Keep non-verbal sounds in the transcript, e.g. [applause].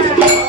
Thank [laughs] you.